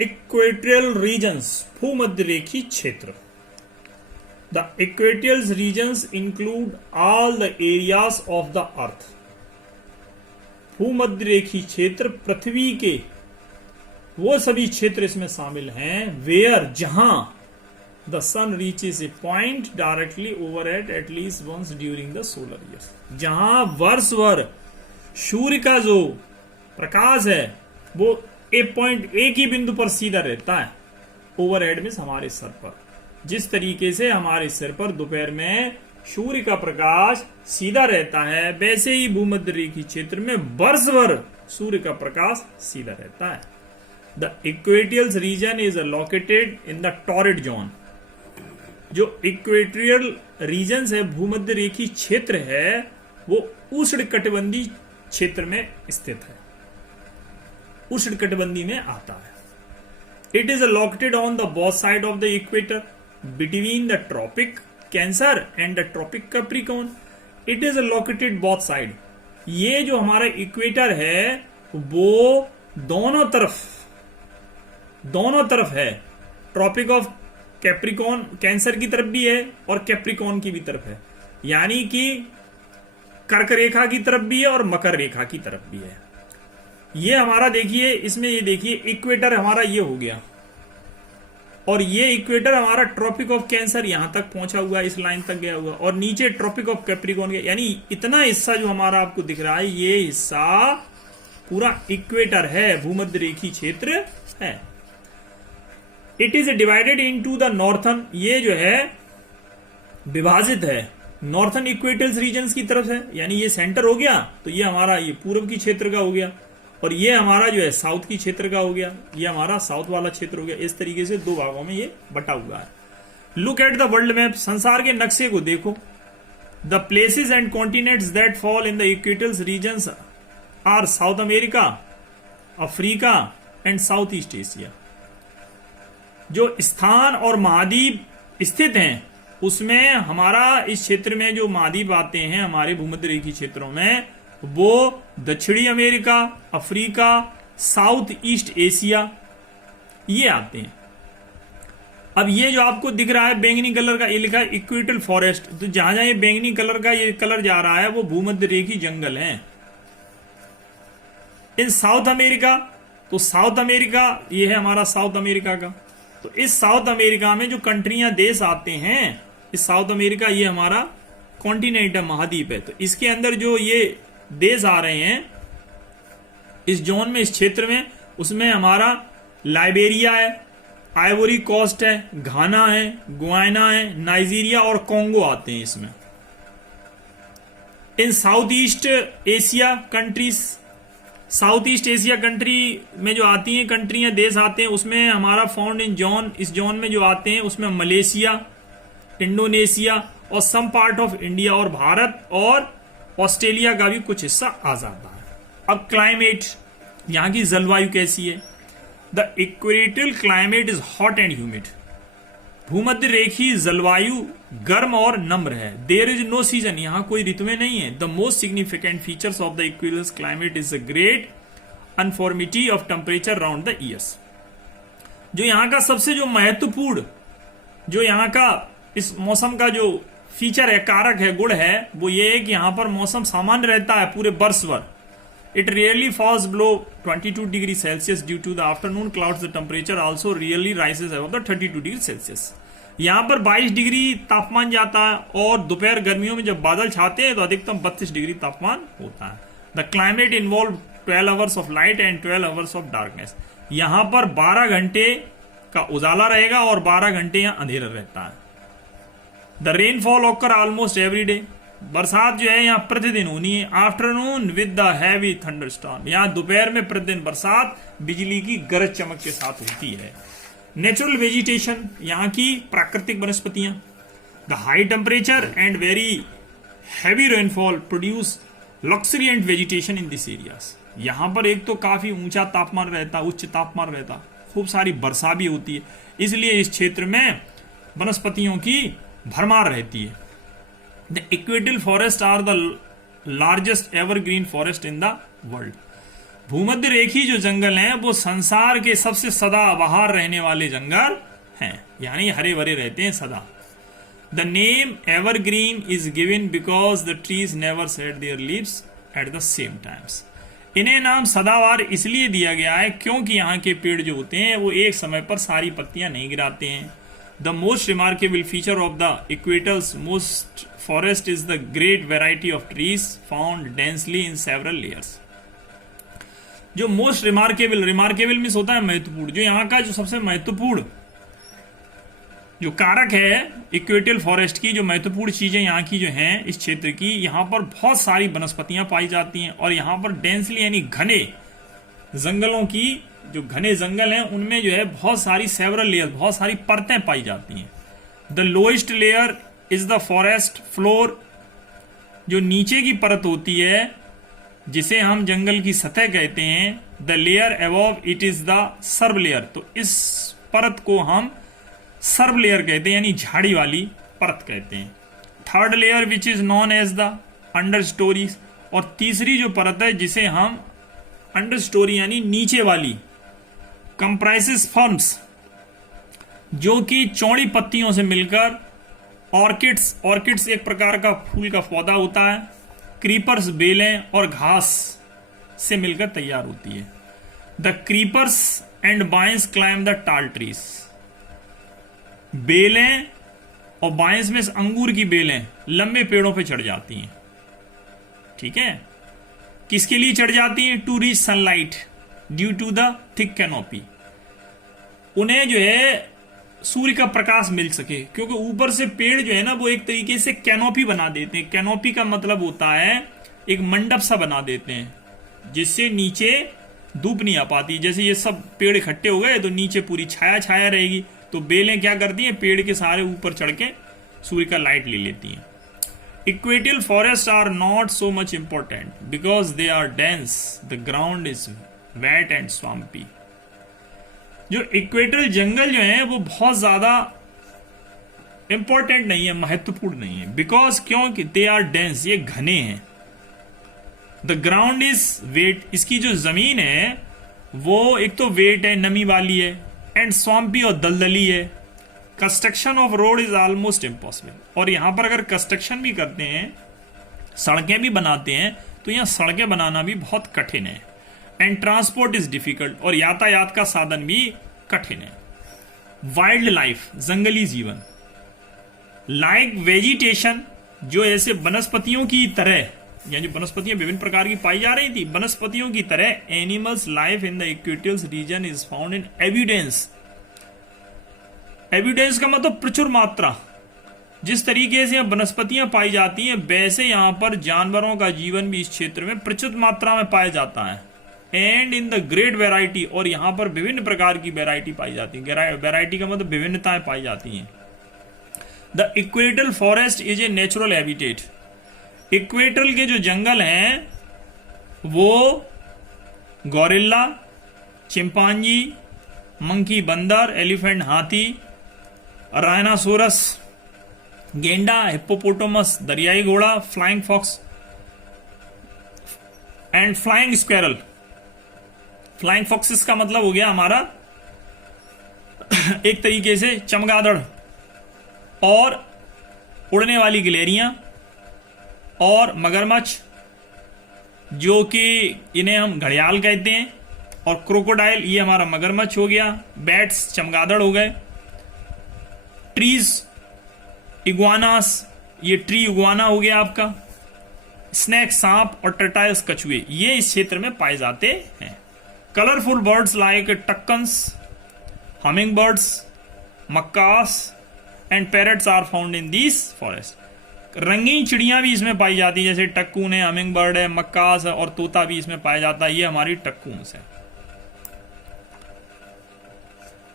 Equatorial regions, भूमध्य रेखी क्षेत्र। The equatorial regions include all the areas of the earth. भूमध्य रेखी क्षेत्र पृथ्वी के वो सभी क्षेत्र इसमें शामिल हैं वेयर, जहां the sun reaches a point directly overhead at least once during the solar years, जहां वर्ष भर सूर्य का जो प्रकाश है वो एक ही बिंदु पर सीधा रहता है, ओवरहेड में हमारे सर पर। जिस तरीके से हमारे सिर पर दोपहर में सूर्य का प्रकाश सीधा रहता है, वैसे ही भूमध्य रेखी क्षेत्र में वर्ष भर सूर्य का प्रकाश सीधा रहता है। The equatorial region is located in the torrid zone. जो इक्वेटोरियल रीजन है, भूमध्य रेखी क्षेत्र है, वो उष्णकटिबंधीय क्षेत्र में स्थित है, उष्णकटिबंधीय में आता है। It is located on the both side of the equator between the tropic Cancer and the tropic Capricorn. It is located both side. ये जो हमारा इक्वेटर है वो दोनों तरफ है। ट्रॉपिक ऑफ कैप्रिकॉर्न कैंसर की तरफ भी है और कैप्रिकॉर्न की भी तरफ है, यानी कि कर्क रेखा की तरफ भी है और मकर रेखा की तरफ भी है। ये हमारा देखिए, इसमें ये देखिए इक्वेटर हमारा ये हो गया, और ये इक्वेटर हमारा ट्रॉपिक ऑफ कैंसर यहां तक पहुंचा हुआ, इस लाइन तक गया हुआ, और नीचे ट्रॉपिक ऑफ कैप्रिकॉर्न गया, यानी इतना हिस्सा जो हमारा आपको दिख रहा है, ये हिस्सा पूरा इक्वेटर है, भूमध्य रेखी क्षेत्र है। It is divided into the northern, ये जो है विभाजित है नॉर्थन इक्वेटोरियल रीजन्स की तरफ है, यानी ये सेंटर हो गया, तो ये हमारा ये पूर्व की क्षेत्र का हो गया, और ये हमारा जो है साउथ की क्षेत्र का हो गया, ये हमारा साउथ वाला क्षेत्र हो गया। इस तरीके से दो भागों में ये बटा हुआ है। Look at the world map, संसार के नक्शे को देखो। The places and continents that fall in the equatorial regions are South America, Africa and South East Asia. जो स्थान और महाद्वीप स्थित हैं उसमें हमारा इस क्षेत्र में जो महाद्वीप आते हैं हमारे भूमध्य रेखी क्षेत्रों में, वो दक्षिणी America, Africa, south East Asia, ये आते हैं। अब ये जो आपको दिख रहा है बैंगनी कलर का, ये लिखा है इक्वेटोरियल फॉरेस्ट, तो जहां जहां ये बैंगनी कलर का ये कलर जा रहा है वो भूमध्य रेखी जंगल है। इन साउथ अमेरिका, तो साउथ अमेरिका ये है हमारा साउथ अमेरिका का, तो इस साउथ अमेरिका में जो कंट्रियां देश आते हैं, इस साउथ अमेरिका ये हमारा कॉन्टिनेंट है, महाद्वीप है, तो इसके अंदर जो ये देश आ रहे हैं इस जोन में, इस क्षेत्र में, उसमें हमारा लाइबेरिया है, आइवरी कोस्ट है, घाना है, गुयाना है, नाइजीरिया और कोंगो आते हैं इसमें। In South East Asia countries, South East Asia country में जो आती हैं कंट्रियां, देश आते हैं, उसमें हमारा फाउंड इन जोन, इस जोन में जो आते हैं उसमें मलेशिया, इंडोनेशिया और सम पार्ट ऑफ इंडिया और भारत और ऑस्ट्रेलिया का भी कुछ हिस्सा आ जाता है। अब क्लाइमेट, यहां की जलवायु कैसी है? The equatorial climate is hot and humid. भूमध्य रेखी जलवायु गर्म और नम्र है। देयर इज नो सीजन, यहां कोई ऋतुएं नहीं है। The most significant features of the equatorial climate is a great uniformity of temperature around the years. जो यहां का सबसे जो महत्वपूर्ण, जो यहां का इस मौसम का जो फीचर है, कारक है, गुण है, वो ये है कि यहां पर मौसम सामान्य रहता है पूरे वर्ष भर। It rarely falls below 22 degree Celsius due to the afternoon clouds. The temperature also rarely rises above the 32 degree Celsius. यहां पर 22 डिग्री तापमान जाता है, और दोपहर गर्मियों में जब बादल छाते हैं तो अधिकतम 32 डिग्री तापमान होता है। The climate involve 12 hours of light and 12 hours of darkness. यहां पर 12 घंटे का उजाला रहेगा और 12 घंटे यहां अंधेरा रहता है। The rainfall occur almost every day. बरसात जो है यहाँ प्रतिदिन होनी है। Afternoon with the heavy thunderstorm, यहाँ दोपहर में प्रतिदिन बरसात बिजली की गरज चमक के साथ होती है। नेचुरल वेजिटेशन, यहाँ की प्राकृतिक वनस्पतियां। The high temperature and very heavy rainfall produce luxuriant vegetation in this areas. यहाँ पर एक तो काफी ऊंचा तापमान रहता, उच्च तापमान रहता, खूब सारी वर्षा भी होती है, इसलिए इस क्षेत्र में वनस्पतियों की भरमार रहती है। The equatorial forest are the largest evergreen forest in the world. भूमध्य रेखी जो जंगल हैं वो संसार के सबसे सदाबहार रहने वाले जंगल हैं, यानी हरे भरे रहते हैं सदा। The name evergreen is given because the trees never shade there leaves at the same times. इन्हें नाम सदाबहार इसलिए दिया गया है क्योंकि यहाँ के पेड़ जो होते हैं वो एक समय पर सारी पत्तियां नहीं गिराते हैं। The most remarkable feature of the equators most forest is the great variety of trees found densely in several layers. जो मोस्ट रिमार्केबल मीन्स होता है महत्वपूर्ण, जो यहाँ का जो सबसे महत्वपूर्ण जो कारक है इक्वेटल फॉरेस्ट की, जो महत्वपूर्ण चीजें यहाँ की जो हैं इस क्षेत्र की, यहाँ पर बहुत सारी वनस्पतियां पाई जाती हैं और यहाँ पर डेंसली यानी घने जंगलों की, जो घने जंगल हैं उनमें जो है बहुत सारी सेवरल लेयर, बहुत सारी परतें पाई जाती हैं। The lowest layer is the forest floor. जो नीचे की परत होती है जिसे हम जंगल की सतह कहते हैं, the layer above it is the serve layer. तो इस परत को हम सर्व लेयर कहते हैं, यानी झाड़ी वाली परत कहते हैं। Third layer which is known as the understory, और तीसरी जो परत है जिसे हम अंडर स्टोरी यानी नीचे वाली, कंप्राइसेस फर्म्स, जो कि चौड़ी पत्तियों से मिलकर ऑर्किड्स एक प्रकार का फूल का पौधा होता है, क्रीपर्स बेलें और घास से मिलकर तैयार होती है। The creepers and vines climb the tall trees. बेलें और बाइंस में अंगूर की बेलें लंबे पेड़ों पे चढ़ जाती हैं, ठीक है। किसके लिए चढ़ जाती हैं? To reach sunlight due to the thick canopy. उन्हें जो है सूर्य का प्रकाश मिल सके, क्योंकि ऊपर से पेड़ जो है ना वो एक तरीके से कैनोपी बना देते हैं। कैनोपी का मतलब होता है एक मंडप सा बना देते हैं जिससे नीचे धूप नहीं आ पाती। जैसे ये सब पेड़ इकट्ठे हो गए तो नीचे पूरी छाया रहेगी, तो बेलें क्या करती हैं, पेड़ के सारे ऊपर चढ़ के सूर्य का लाइट ले लेती हैं। Equatorial forest are not so much important because they are dense, the ground is wet and swampy. जो इक्वेटल जंगल जो है वो बहुत ज्यादा इंपॉर्टेंट नहीं है, महत्वपूर्ण नहीं है, बिकॉज क्योंकि दे आर डेंस, ये घने हैं। द ग्राउंड इज वेट, इसकी जो जमीन है वो एक तो वेट है, नमी वाली है, एंड स्वाम्पी और दलदली है। Construction of road is almost impossible, और यहां पर अगर कंस्ट्रक्शन भी करते हैं, सड़कें भी बनाते हैं, तो यहां सड़कें बनाना भी बहुत कठिन है। एंड ट्रांसपोर्ट इज डिफिकल्ट, और यातायात का साधन भी कठिन है। वाइल्ड लाइफ, जंगली जीवन, लाइक वेजिटेशन, जो ऐसे वनस्पतियों की तरह, यानी जो वनस्पतियां विभिन्न प्रकार की पाई जा रही थी, वनस्पतियों की तरह animals life in the equatorial region is found in evidence. Evidence का मतलब प्रचुर मात्रा। जिस तरीके से वनस्पतियां पाई जाती हैं वैसे यहां पर जानवरों का जीवन भी इस क्षेत्र में प्रचुर मात्रा में पाया जाता है। And in the great variety, और यहां पर विभिन्न प्रकार की वेराइटी पाई जाती है। वेराइटी का मतलब विभिन्नताएं पाई जाती हैं। The equatorial forest is a natural habitat. Equatorial के जो जंगल हैं वो गोरिल्ला, चिंपांजी, मंकी बंदर, एलिफेंट हाथी, राइनासोरस, गेंडा, हिप्पोपोटामस, दरियाई घोड़ा, flying fox and flying squirrel. Flying foxes का मतलब हो गया हमारा एक तरीके से चमगादड़, और उड़ने वाली गिलहरियां, और मगरमच्छ जो कि इन्हें हम घड़ियाल कहते हैं, और क्रोकोडाइल, ये हमारा मगरमच्छ हो गया। बैट्स चमगादड़ हो गए। ट्रीज इग्वानास, ये ट्री इग्वाना हो गया आपका। स्नेक सांप, और टर्टाइल्स कछुए, ये इस क्षेत्र में पाए जाते हैं। Colourful birds like toucans, humming birds, macaws and parrots are found in this forest. रंगीन चिड़ियां भी इसमें पाई जाती है, जैसे टक्कून है, हमिंग बर्ड है, मक्कास है, और तोता भी इसमें पाया जाता है। ये हमारी टक्कून्स है।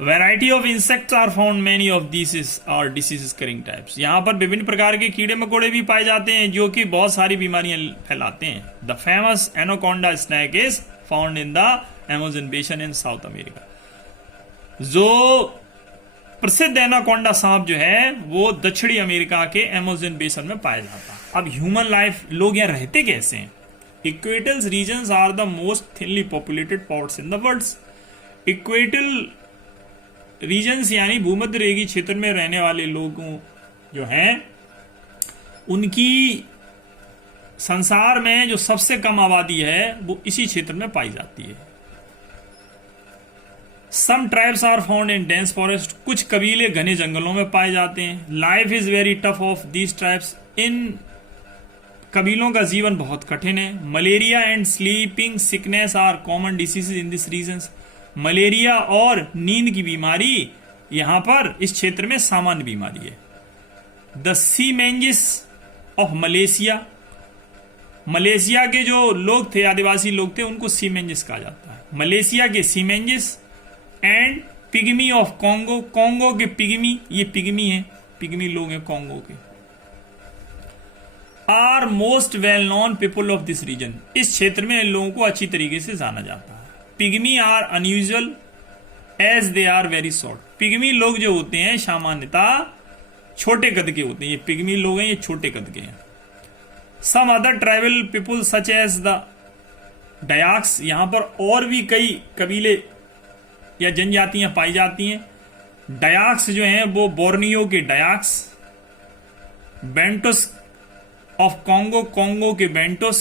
Variety of insects are found, many of this are disease carrying types. यहां पर विभिन्न प्रकार के कीड़े मकोड़े भी पाए जाते हैं जो कि बहुत सारी बीमारियां फैलाते हैं। The famous anaconda snake is found in the Amazon basin in South America. जो प्रसिद्ध एनाकोंडा सांप जो है वो दक्षिणी अमेरिका के अमेज़न बेसिन में पाया जाता है। अब ह्यूमन लाइफ, लोग यहाँ रहते कैसे हैं? Equatorial regions are the most thinly populated parts in the world. Equatorial regions यानी भूमध्य रेखीय क्षेत्र में रहने वाले लोगों जो हैं उनकी संसार में जो सबसे कम आबादी है वो इसी क्षेत्र में पाई जाती है। Some tribes are found in dense forest, कुछ कबीले घने जंगलों में पाए जाते हैं। Life is very tough of these tribes, इन कबीलों का जीवन बहुत कठिन है। Malaria and sleeping sickness are common diseases in this regions, malaria और नींद की बीमारी यहां पर इस क्षेत्र में सामान्य बीमारी है। The Semangs of Malaysia, Malaysia के जो लोग थे, आदिवासी लोग थे, उनको सी मेंजिस कहा जाता है। मलेशिया के Semangs and pygmy of Congo, Congo के पिग्मी, ये पिग्मी है, पिग्मी लोग हैं कॉन्गो के, are most well known people of this region, इस क्षेत्र में इन लोगों को अच्छी तरीके से जाना जाता है। Pygmy are unusual as they are very short, pygmy लोग जो होते हैं सामान्यतः छोटे कद के होते हैं, ये पिग्मी लोग हैं, ये छोटे कद के हैं। Some other tribal people such as the Dayaks, यहां पर और भी कई कबीले या जनजातियां पाई जाती हैं। डयाक्स जो हैं वो बोर्नियो के डयाक्स, बेंटोस ऑफ कॉन्गो, कॉन्गो के बेंटोस,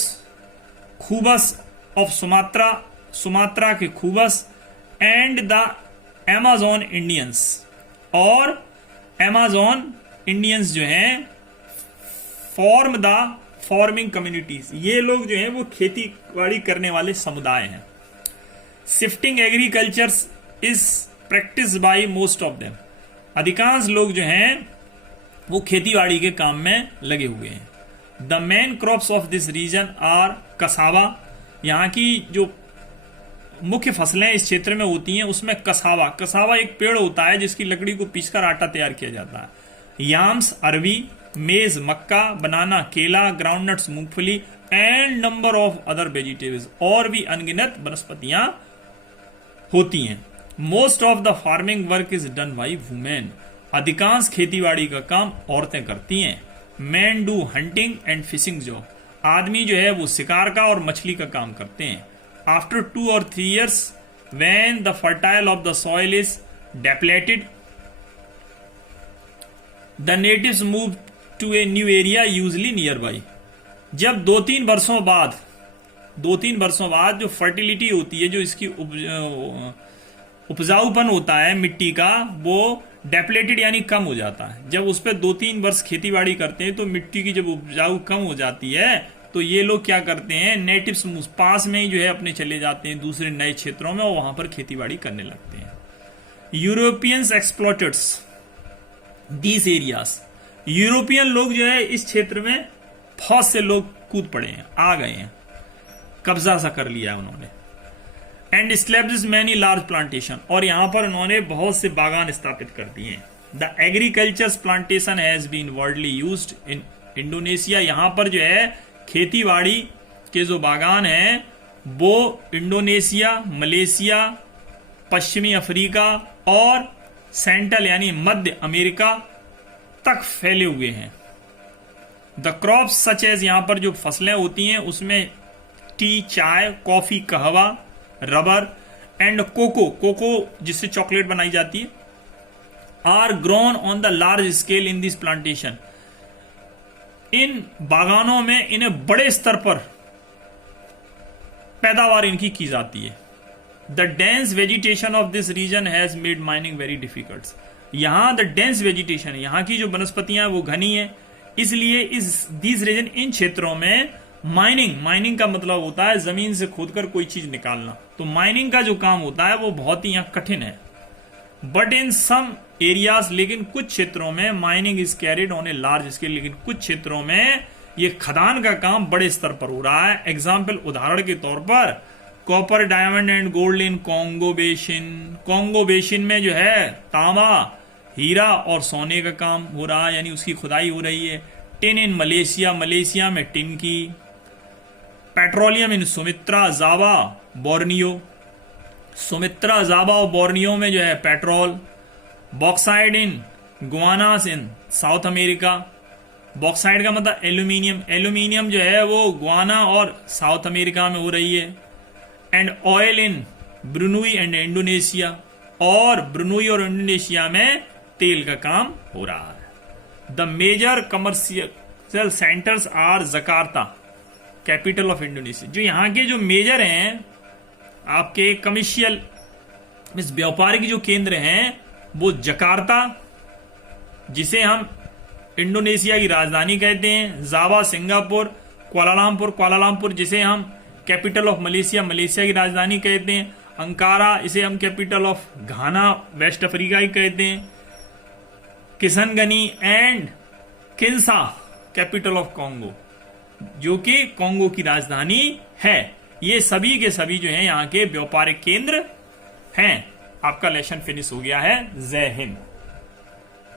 खूबस ऑफ सुमात्रा, सुमात्रा के खूबस, एंड द एमाजोन इंडियंस, और एमाजोन इंडियंस जो हैं फॉर्म द फॉर्मिंग कम्युनिटीज, ये लोग जो हैं वो खेती बाड़ी करने वाले समुदाय हैं। Shifting agriculture is practice by most of them, अधिकांश लोग जो हैं वो खेती बाड़ी के काम में लगे हुए हैं। The main crops of this region are cassava, यहाँ की जो मुख्य फसलें इस क्षेत्र में होती हैं उसमें कसावा, कसावा एक पेड़ होता है जिसकी लकड़ी को पीसकर आटा तैयार किया जाता है। याम्स अरबी, मेज मक्का, बनाना केला, ग्राउंडनट्स मूंगफली, and number of other vegetables, और भी अनगिनत वनस्पतियां होती हैं। Most of the farming work is done by women, अधिकांश खेतीबाड़ी का काम औरतें करती हैं। Man do hunting and fishing job, आदमी जो है वो शिकार का और मछली का काम करते हैं। After 2 or 3 years when the fertile of the soil is depleted, the natives move to a new area usually nearby, जब 2-3 वर्षों बाद जो फर्टिलिटी होती है, जो इसकी उपजाऊपन होता है मिट्टी का, वो डेप्लेटेड यानी कम हो जाता है। जब उस पर 2-3 वर्ष खेती बाड़ी करते हैं तो मिट्टी की जब उपजाऊ कम हो जाती है तो ये लोग क्या करते हैं, नेटिव्स पास में ही जो है अपने चले जाते हैं दूसरे नए क्षेत्रों में और वहां पर खेती बाड़ी करने लगते हैं। यूरोपियंस एक्सप्लॉटर्स दीज एरियाज, यूरोपियन लोग जो है इस क्षेत्र में बहुत से लोग कूद पड़े हैं, आ गए हैं, कब्जा सा कर लिया है उन्होंने। And establish many large plantation, और यहां पर उन्होंने बहुत से बागान स्थापित कर दिए हैं। The agriculture plantation has been worldly used in Indonesia, यहां पर जो है खेती बाड़ी के जो बागान हैं वो इंडोनेशिया, मलेशिया, पश्चिमी अफ्रीका और सेंट्रल यानी मध्य अमेरिका तक फैले हुए हैं। द क्रॉप्स सच एज, यहां पर जो फसलें होती हैं उसमें टी, चाय, कॉफी, कहवा, रबर एंड कोको, कोको जिससे चॉकलेट बनाई जाती है, are grown on the large scale in this plantation, इन बागानों में इन्हें बड़े स्तर पर पैदावार इनकी की जाती है। The dense vegetation of this region has made mining very difficult, यहां द डेंस वेजिटेशन, यहां की जो वनस्पतियां वो घनी है, इसलिए दिस रीजन, इन क्षेत्रों में माइनिंग का मतलब होता है जमीन से खोदकर कोई चीज निकालना, तो माइनिंग का जो काम होता है वो बहुत ही यहाँ कठिन है। बट इन सम एरियाज, लेकिन कुछ क्षेत्रों में mining is carried on a large scale, लेकिन कुछ क्षेत्रों में ये खदान का काम बड़े स्तर पर हो रहा है। एग्जाम्पल, उदाहरण के तौर पर copper, diamond and gold in Congo basin, Congo basin में जो है तांबा, हीरा और सोने का काम हो रहा है, यानी उसकी खुदाई हो रही है। टिन इन मलेशिया, मलेशिया में टिन की। पेट्रोलियम इन सुमित्रा, जावा, बोर्नियो, सुमित्रा, जावा और बोर्नियो में जो है पेट्रोल। बॉक्साइड इन गुआनास इन साउथ अमेरिका, बॉक्साइट का मतलब एल्यूमिनियम, एल्यूमिनियम जो है वो गुआना और साउथ अमेरिका में हो रही है। And oil in Brunei and Indonesia, और ब्रुनई और इंडोनेशिया में तेल का काम हो रहा है। The major commercial centres are Jakarta, capital of Indonesia. जो यहाँ के जो मेजर हैं आपके कमर्शियल व्यापारिक जो केंद्र हैं वो जकार्ता, जिसे हम इंडोनेशिया की राजधानी कहते हैं, जावा सिंगापुर, कुआलालंपुर जिसे हम कैपिटल ऑफ मलेशिया, मलेशिया की राजधानी कहते हैं, अंकारा इसे हम capital of Ghana, West Africa ही कहते हैं, Kisangani and Kinshasa capital of Congo, जो कि कॉन्गो की राजधानी है। ये सभी के सभी जो है यहाँ के व्यापारिक केंद्र हैं। आपका लेसन फिनिश हो गया है। जय हिंद।